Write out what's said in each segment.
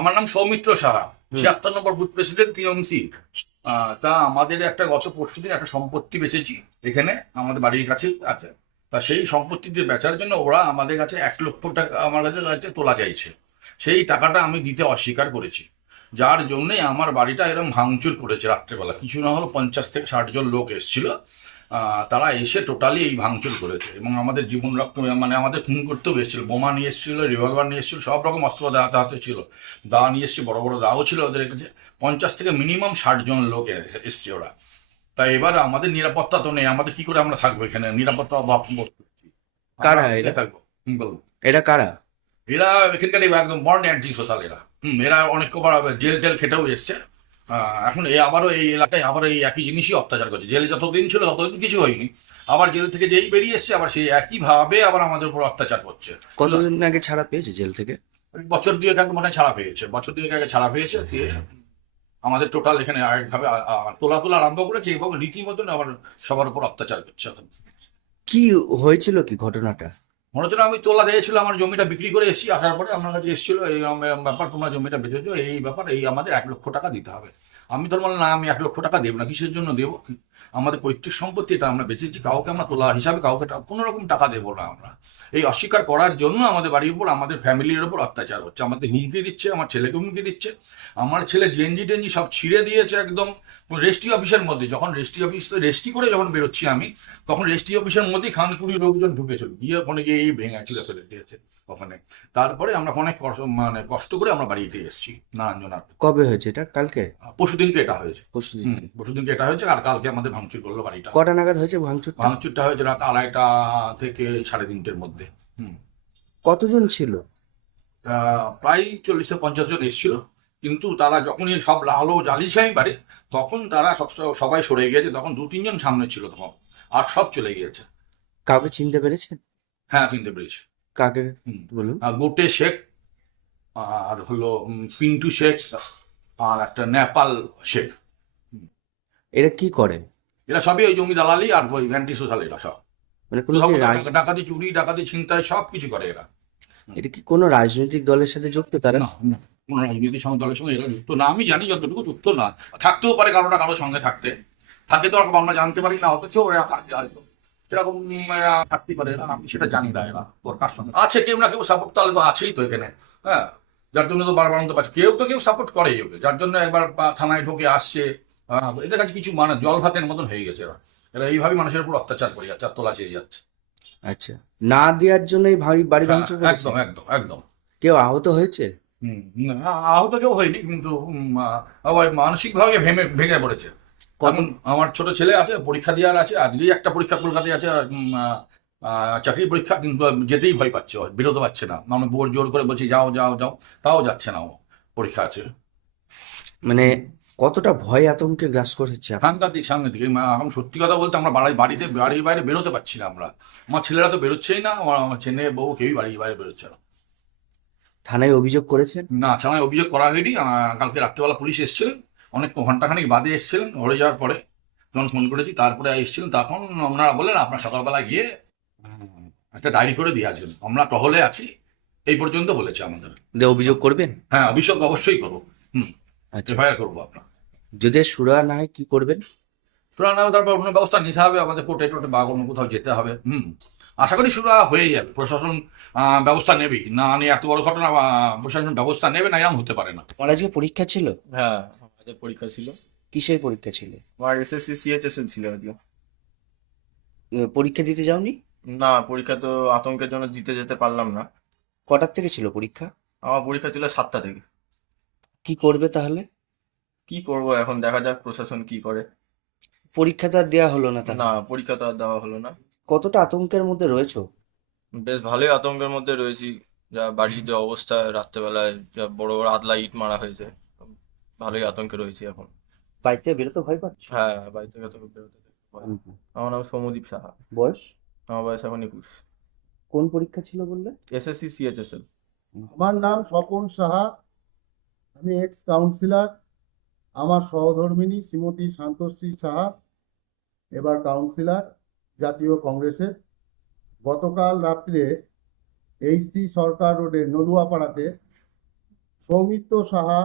আমার নাম সৌমিত্র সাহা ছিয়াত্তর নম্বর বুথ প্রেসিডেন্ট টিএমসি। তা আমাদের একটা গত পরশু দিন একটা সম্পত্তি বেচেছি এখানে আমাদের বাড়ির কাছে আছে। তা সেই সম্পত্তি দিয়ে বেচার জন্য ওরা আমাদের কাছে এক লক্ষ টাকা আমার কাছে কাছে তোলা চাইছে। সেই টাকাটা আমি দিতে অস্বীকার করেছি। যার জন্যে আমার বাড়িটা এরকম ভাঙচুর করেছে রাত্রেবেলা। কিছু না হলো পঞ্চাশ থেকে ষাট জন লোক এসেছিল। তারা এসে টোটালি এই ভাঙচুর করেছে। এবং আমাদের জীবন রক্ত মানে আমাদের খুন করতেও এসেছিল। বোমা নিয়ে এসেছিল রিভলভার নিয়ে এসেছিল সব রকম অস্ত্র হাতে হাতে ছিল। দা নিয়ে এসছে বড় বড় দাও ছিল ওদের কাছে। পঞ্চাশ থেকে মিনিমাম ষাট জন লোক এসছে ওরা। তাই এবার আমাদের নিরাপত্তা তো নেই। আমাদের কি করে আমরা থাকব এখানে? নিরাপত্তা অভাব করছি। কারা এরা? থাকব। বলুন। এরা কারা? এরা এখানকার একদম বর্ন অ্যান্টি সোশ্যাল এরা। হুম এরা অনেক কবার জেল টেল খেটেও এসছে। এখন এই আবারও এই এলাকায় আবার এই একই জিনিসই অত্যাচার করছে। জেলে যতদিন ছিল ততদিন কিছু হয়নি। আবার জেল থেকে যেই বেরিয়ে এসছে আবার সেই একইভাবে আবার আমাদের উপর অত্যাচার করছে। কতদিন আগে ছাড়া পেয়েছে জেল থেকে? বছর দুয়েক আগে মনে ছাড়া পেয়েছে। বছর দুয়েক আগে ছাড়া পেয়েছে। দিয়ে আমাদের টোটাল এখানে একভাবে আ- আ- তোলা তোলা আরম্ভ করেছে এবং রীতিমতন আবার সবার উপর অত্যাচার করছে এখন। কি হয়েছিল কি ঘটনাটা? মনে হচ্ছে আমি তোলা দিয়েছিল আমার জমিটা বিক্রি করে এসেছি, আসার পরে আমার কাছে এসেছিল, এই ব্যাপার, তোমরা জমিটা বেঁচেছো এই ব্যাপার, এই আমাদের এক লক্ষ টাকা দিতে হবে। আমি তোর বললাম, না, আমি এক লক্ষ টাকা দেবো না, কিসের জন্য দেবো? আমাদের পৈতৃক সম্পত্তি এটা আমরা বেচেছি কাউকে আমরা তোলা হিসাবে কাউকে কোনো রকম টাকা দেবো না আমরা। এই অস্বীকার করার জন্য আমাদের বাড়ির উপর আমাদের ফ্যামিলির উপর অত্যাচার হচ্ছে। আমাদের হুমকি দিচ্ছে আমার ছেলেকে হুমকি দিচ্ছে। আমার ছেলে জেনজি টেনজি সব ছিঁড়ে দিয়েছে একদম। রেস্টি অফিসের মধ্যে যখন রেস্টি অফিস রেস্টি করে যখন বেরোচ্ছি আমি তখন রেস্টি অফিসের মধ্যেই খানকুড়ি লোকজন ঢুকেছিল। গিয়ে ওখানে গিয়ে এই ভেঙে চুলে ফেলে দিয়েছে ওখানে। তারপরে আমরা অনেক কষ্ট মানে কষ্ট করে আমরা বাড়িতে এসেছি নারায়ণজনার। কবে হয়েছে এটা? কালকে? পরশু দিনকে এটা হয়েছে। পরশুদিন হুম, এটা হয়েছে আর কালকে আমাদের ভাঙচুর করল বাড়িটা। কটা নাগাদ হয়েছে ভাঙচুর ভাঙচুরটা হয়েছে রাত আড়াইটা থেকে সাড়ে তিনটের মধ্যে হুম। কতজন ছিল? প্রায় চল্লিশ থেকে পঞ্চাশ জন এসেছিল। কিন্তু তারা যখনই সব আলো জ্বালিয়েছে আমি বাড়ি তখন তারা সব সবাই সরে গিয়েছে তখন দু তিনজন সামনে ছিল তখন আর সব চলে গিয়েছে। কাউকে চিনতে পেরেছেন হ্যাঁ কিনতে পেরেছি। কাকে। বলুন। গোটে শেখ আর হলো পিন্টু শেখ আর একটা নেপাল শেখ। এরা কি করে? এরা সবই ওই জমি দালালি আর ওই অ্যান্টি সোশ্যাল এরা সব। মানে কোনো ডাকাতি চুরি ডাকাতি ছিনতাই সব কিছু করে এরা। এটা কি কোনো রাজনৈতিক দলের সাথে যুক্ত তারা? না না কোনো রাজনৈতিক দলের সঙ্গে এরা যুক্ত না। আমি জানি যতটুকু যুক্ত না। থাকতেও পারে কারও না কারোর সঙ্গে থাকতে। থাকে তো আর আমরা জানতে পারি না অথচ এরা থাকে হয়তো এরকম এরা থাকতে পারে এরা আমি সেটা জানি না এরা তোর কার সঙ্গে। আছে কেউ না কেউ সাপোর্ট তাহলে তো আছেই তো এখানে। হ্যাঁ যার জন্য তো বারবার আনতে পারছে। কেউ তো কেউ সাপোর্ট করেই ওকে। যার জন্য একবার থানায় ঢোকে আসছে। এদের কাছে কিছু মানে জল ভাতের মতন হয়ে গেছে এরা। এরা এইভাবে মানুষের উপর অত্যাচার করে যাচ্ছে আর তোলা চেয়ে যাচ্ছে। আচ্ছা। না দেওয়ার জন্যই বাড়ি বাড়ি হ্যাঁ, ভাঙচুর একদম একদম একদম। কেউ আহত হয়েছে? আহত কেউ হয়নি কিন্তু আবার মানসিকভাবে ভেঙে ভেঙে পড়েছে। এখন আমার ছোট ছেলে আছে পরীক্ষা দেওয়ার আছে আজকেই একটা পরীক্ষা কলকাতায় আছে চাকরির পরীক্ষা কিন্তু যেতেই ভয় পাচ্ছে বেরোতে পারছে না। আমি বোর জোর করে বলছি যাও যাও যাও। তাও যাচ্ছে না ও পরীক্ষা আছে। মানে কতটা ভয় আতঙ্কে গ্রাস করেছে? সাংঘাতিক সাংঘাতিক। এখন সত্যি কথা বলতে আমরা বাড়ি বাড়িতে বাড়ির বাইরে বেরোতে পারছি না আমরা। আমার ছেলেরা তো বেরোচ্ছেই না আমার ছেলে বউ কেউই বাড়ির বাইরে বেরোচ্ছে না। থানায় অভিযোগ করেছেন? না থানায় অভিযোগ করা হয়নি। কালকে রাত্রেবেলা পুলিশ এসেছিলেন অনেক ঘন্টাখানিক বাদে এসেছিলেন হয়ে যাওয়ার পরে যখন ফোন করেছি তারপরে এসেছিলেন তখন ওনারা বললেন আপনার সকালবেলা গিয়ে একটা ডায়েরি করে দিয়ে আসবেন। আমরা টহলে আছি এই পর্যন্ত বলেছে আমাদের। অভিযোগ করবেন? হ্যাঁ অভিযোগ অবশ্যই করব। হুম আচ্ছা। এফআইআর করব আপনার যদি সুরা না হয় কি করবেন? সুতরাং আমাদের তারপর অন্য ব্যবস্থা নিতে হবে আমাদের কোর্টে টোটে বা অন্য কোথাও যেতে হবে। হুম। আশা করি সুরা হয়ে যাবে। প্রশাসন আহ, ব্যবস্থা নেবেই না নিয়ে এত বড় ঘটনা আহ, প্রশাসন ব্যবস্থা নেবে না এরকম হতে পারে না। আমার আজকে পরীক্ষা ছিল? হ্যাঁ আমাদের পরীক্ষা ছিল। কিসের পরীক্ষা ছিল? আমার এসএসসি সিএইচএসএল ছিল আজকে পরীক্ষা দিতে যাওনি? না পরীক্ষা তো আতঙ্কের জন্য দিতে যেতে পারলাম না। কটার থেকে ছিল পরীক্ষা? আমার পরীক্ষা ছিল সাতটা থেকে। কি করবে তাহলে? কি করব এখন? দেখা যাক প্রশাসন কি করে। পরীক্ষা তো আর দেওয়া হলো না তাহলে। না পরীক্ষা তো আর দেওয়া হলো না। কতটা আতঙ্কের মধ্যে রয়েছো? বেশ ভালোই আতঙ্কের মধ্যে রয়েছি। যা বাড়ির যে অবস্থা রাত্রেবেলায় যা বড় বড় আদলা ইট মারা হয়েছে ভালোই আতঙ্কে রয়েছি এখন। বাইক থেকে বেরোতে ভয় পাচ্ছ? হ্যাঁ বাড়ি থেকে তো বেরোতে ভয়। আমার নাম সৌমদীপ সাহা। বয়স? আমার বয়স এখন একুশ। কোন পরীক্ষা ছিল বললে? এসএসসি সিএইচএসএল আমার নাম স্বপন সাহা। আমি এক্স কাউন্সিলর আমার সহধর্মিণী শ্রীমতী শান্তশ্রী সাহা, এবার কাউন্সিলর, জাতীয় কংগ্রেসের। গতকাল রাত্রে এইচসি সরকার রোডের নলুয়াপাড়াতে সৌমিত্র সাহা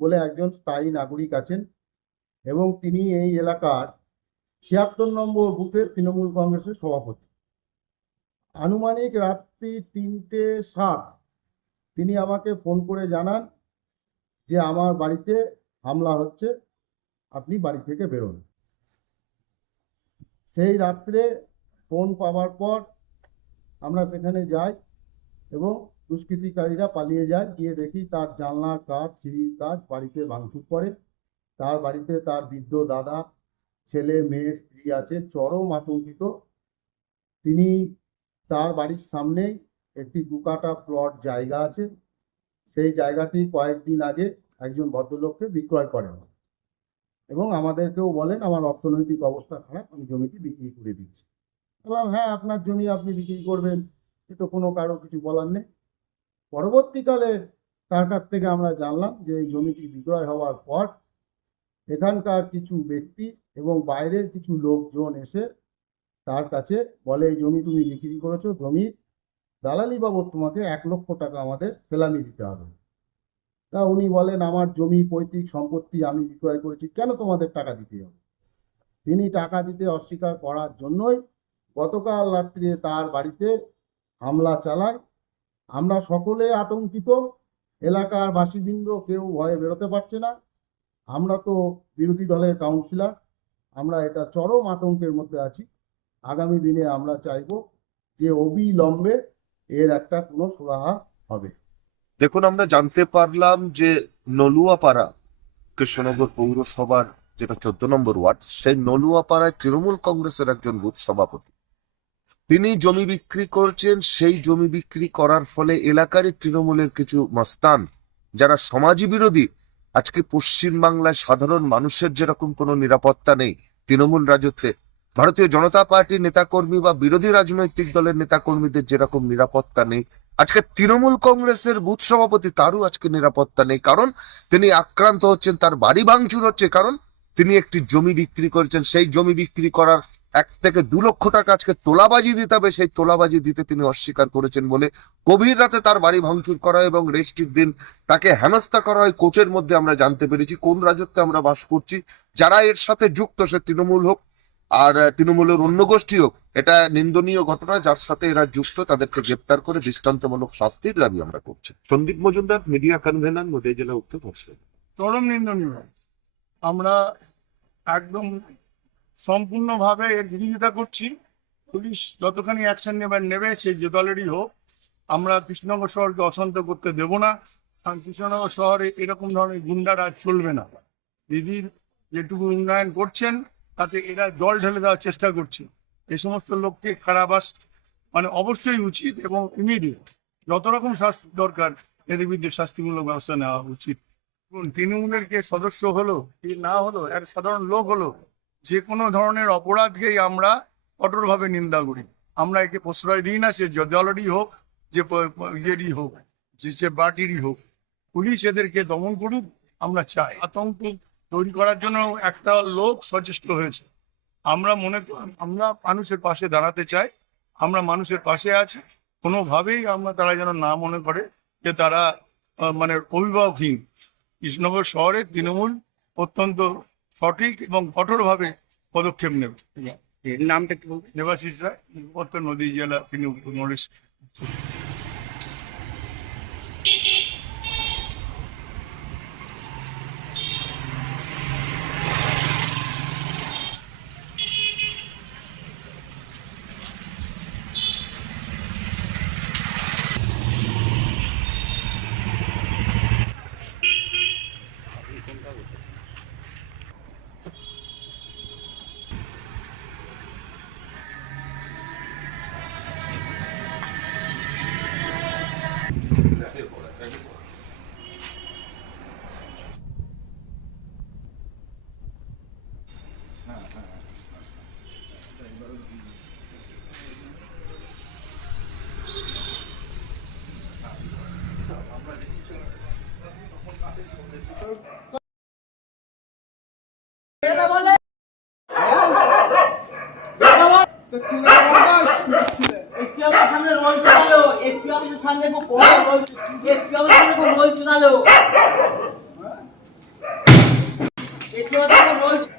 বলে একজন স্থায়ী নাগরিক আছেন এবং তিনি এই এলাকার ছিয়াত্তর নম্বর বুথের তৃণমূল কংগ্রেসের সভাপতি। আনুমানিক রাত্রি তিনটে সাত তিনি আমাকে ফোন করে জানান যে আমার বাড়িতে হামলা হচ্ছে, আপনি বাড়ি থেকে বেরোন। সেই রাত্রে ফোন পাওয়ার পর আমরা সেখানে যাই এবং দুষ্কৃতিকারীরা পালিয়ে যায়। গিয়ে দেখি তার জানলার কাজ, সিঁড়ির কাজ বাড়িতে ভাঙচুর করে। তার বাড়িতে তার বৃদ্ধ দাদা, ছেলে, মেয়ে, স্ত্রী আছে, চরম আতঙ্কিত। তিনি তার বাড়ির সামনে একটি দু কাটা প্লট জায়গা আছে। সেই জায়গাটি কয়েকদিন আগে একজন ভদ্রলোককে বিক্রয় করেন। এবং আমাদেরকেও বলেন, আমার অর্থনৈতিক অবস্থা খারাপ, আমি জমিটি বিক্রি করে দিচ্ছি। বললাম হ্যাঁ আপনার জমি আপনি বিক্রি করবেন, এ তো কোনো কারও কিছু বলার নেই। পরবর্তীকালে তার কাছ থেকে আমরা জানলাম যে এই জমিটি বিক্রয় হওয়ার পর এখানকার কিছু ব্যক্তি এবং বাইরের কিছু লোকজন এসে তার কাছে বলে, এই জমি তুমি বিক্রি করেছ, জমির দালালি বাবদ তোমাকে এক লক্ষ টাকা আমাদের সেলামি দিতে হবে। তা উনি বলেন, আমার জমি, পৈতৃক সম্পত্তি আমি বিক্রয় করেছি। কেন তোমাদের টাকা দিতে হবে? তিনি টাকা দিতে অস্বীকার করার জন্যই গতকাল রাত্রে তার বাড়িতে হামলা চালায়। আমরা সকলে আতঙ্কিত। এলাকার বাসিবৃন্দ কেউ ভয়ে বেরোতে পারছে না। আমরা তো বিরোধী দলের কাউন্সিলর আমরা এটা চরম আতঙ্কের মধ্যে আছি। আগামী দিনে আমরা চাইব যে অবিলম্বে এর একটা কোনো সুরাহা হবে। দেখুন, আমরা জানতে পারলাম যে নলুয়াপাড়া কৃষ্ণনগর পৌরসভার যেটা চোদ্দ নম্বর ওয়ার্ড, সেই নলুয়াপাড়ায় তৃণমূল কংগ্রেসের একজন বুথ সভাপতি। তিনি জমি বিক্রি করছেন, সেই জমি বিক্রি করার ফলে এলাকারই তৃণমূলের কিছু মস্তান, যারা সমাজী বিরোধী, আজকে পশ্চিম বাংলায় সাধারণ মানুষের যেরকম কোনো নিরাপত্তা নেই তৃণমূল রাজত্বে, ভারতীয় জনতা পার্টির নেতাকর্মী বা বিরোধী রাজনৈতিক দলের নেতাকর্মীদের যেরকম নিরাপত্তা নেই আজকে তৃণমূল কংগ্রেসের বুথ সভাপতি তারও আজকে নিরাপত্তা নেই, কারণ তিনি আক্রান্ত হচ্ছেন, তার বাড়ি ভাঙচুর হচ্ছে, কারণ তিনি একটি জমি বিক্রি করেছেন। সেই জমি বিক্রি করার এক থেকে দু লক্ষ টাকা আজকে তোলাবাজি দিতে হবে, সেই তোলাবাজি দিতে তিনি অস্বীকার করেছেন বলে গভীর রাতে তার বাড়ি ভাঙচুর করা হয় এবং রেস্টির দিন তাকে হেনস্থা করা হয়। কোচের মধ্যে আমরা জানতে পেরেছি কোন রাজত্বে আমরা বাস করছি, যারা এর সাথে যুক্ত সে তৃণমূল হোক আর তৃণমূলের অন্য গোষ্ঠী হোক এটা নিন্দনীয় ঘটনা যার সাথে এরা যুক্ত, তাদেরকে গ্রেপ্তার করে দৃষ্টান্তমূলক শাস্তির দাবি আমরা করছি। সন্দীপ মজুমদার, মিডিয়া কনভেনার নদীয়া জেলা উত্তর পশ্চিম চরম নিন্দনীয়। আমরা একদম সম্পূর্ণভাবে এর বিরোধিতা করছি। পুলিশ যতখানি অ্যাকশন নেবার নেবে সেই যে দলেরই হোক। আমরা কৃষ্ণনগর শহরকে অশান্ত করতে দেব না। কারণ কৃষ্ণনগর শহরে এরকম ধরনের গুন্ডারা চলবে না। দিদির যেটুকু উন্নয়ন করছেন তাতে এরা জল ঢেলে দেওয়ার চেষ্টা করছে। এই সমস্ত লোককে কারাবাস মানে অবশ্যই উচিত এবং ইমিডিয়েট যত রকম শাস্তি দরকার এদের বিরুদ্ধে শাস্তিমূলক ব্যবস্থা নেওয়া উচিত। তৃণমূলের কে সদস্য হলো, কি না হলো, এক সাধারণ লোক হলো, যে কোনো ধরনের অপরাধকেই আমরা কঠোরভাবে নিন্দা করি। আমরা একে প্রশ্রয় দিই না, সে দলেরই হোক, যে ইয়েরই হোক, যে সে পার্টিরই হোক। পুলিশ এদেরকে দমন করুক, আমরা চাই। আতঙ্ক তৈরি করার জন্য একটা লোক সচেষ্ট হয়েছে। আমরা মনে কর- আমরা মানুষের পাশে দাঁড়াতে চাই আমরা মানুষের পাশে আছি। কোনোভাবেই আমরা তারা যেন না মনে করে যে তারা মানে অভিভাবকহীন। কৃষ্ণনগর শহরে তৃণমূল অত্যন্ত সঠিক এবং কঠোরভাবে পদক্ষেপ নেবে। নামটা কি দেবাশিস রায় নদী জেলা তৃণমূল কংগ্রেস এসপি অফিসের সামনে রোল এসপি অফিসের সামনে বড় রোল। আমাদের বাবা দেখা হয়নি